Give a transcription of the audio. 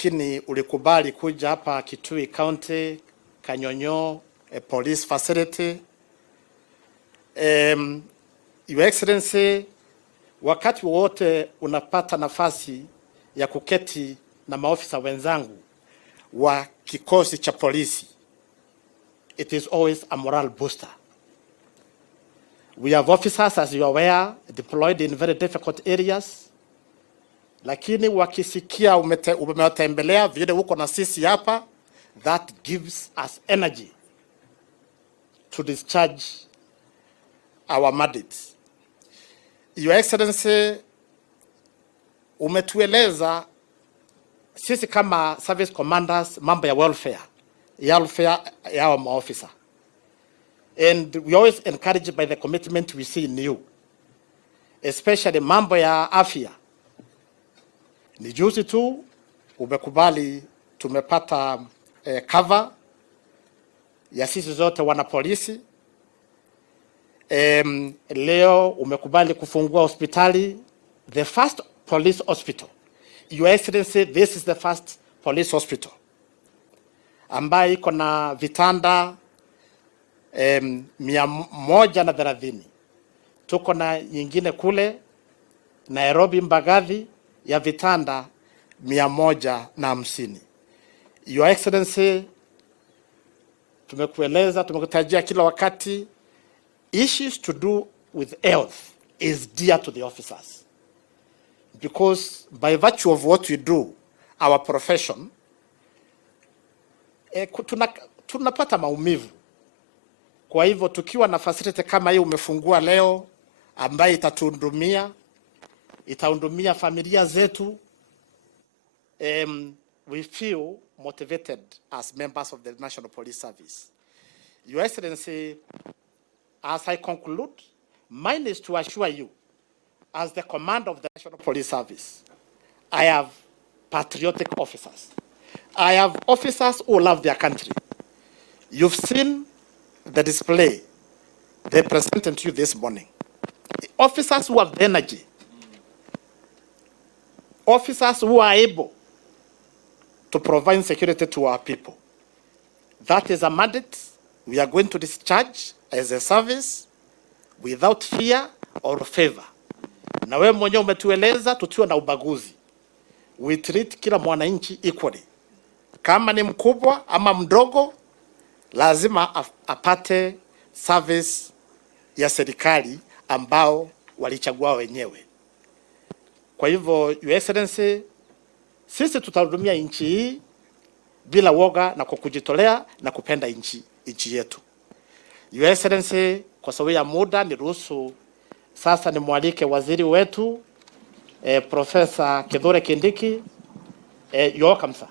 Lakini ulikubali kuja hapa Kitui County, Kanyonyo, police facility. Your Excellency, wakati wote unapata nafasi ya kuketi na maofisa wenzangu wa kikosi cha polisi, it is always a morale booster. We have officers, as you are aware, deployed in very difficult areas. Lakini wakisikia umetembelea vile uko na sisi hapa, that gives us energy to discharge our mandates. Your Excellency, umetueleza sisi kama service commanders mambo ya welfare ya our officer. And we always encouraged by the commitment we see in you, especially mambo ya afya. Ni juzi tu umekubali tumepata cover ya sisi zote wana polisi. Leo umekubali kufungua hospitali, the first police hospital. Your Excellency, this is the first police hospital ambayo iko na vitanda 130. Tuko na nyingine kule Nairobi Mbagathi ya vitanda 150. Your Excellency, tumekueleza, tumekutajia kila wakati, issues to do with health is dear to the officers, because by virtue of what we do, our profession, tunapata maumivu. Kwa hivyo tukiwa na facility kama hii umefungua leo, ambaye itaundumia familia zetu, we feel motivated as members of the National Police Service. Your Excellency, as I conclude, mine is to assure you, as the commander of the National Police Service, I have patriotic officers. I have officers who love their country. You've seen the display they presented to you this morning. Officers who have the energy. Officers who are able to provide security to our people. That is a mandate we are going to discharge as a service without fear or favor. Na wewe mwenyewe umetueleza tutiwe na ubaguzi. We treat kila mwananchi equally. Kama ni mkubwa ama mdogo, lazima apate service ya serikali ambao walichagua wenyewe. Kwa hivyo, Your Excellency, sisi tutahudumia nchi hii bila woga na kukujitolea na kupenda nchi yetu. Your Excellency, kwa sababu ya muda niruhusu sasa nimwalike waziri wetu Professor Kithure Kindiki. You're welcome, sir.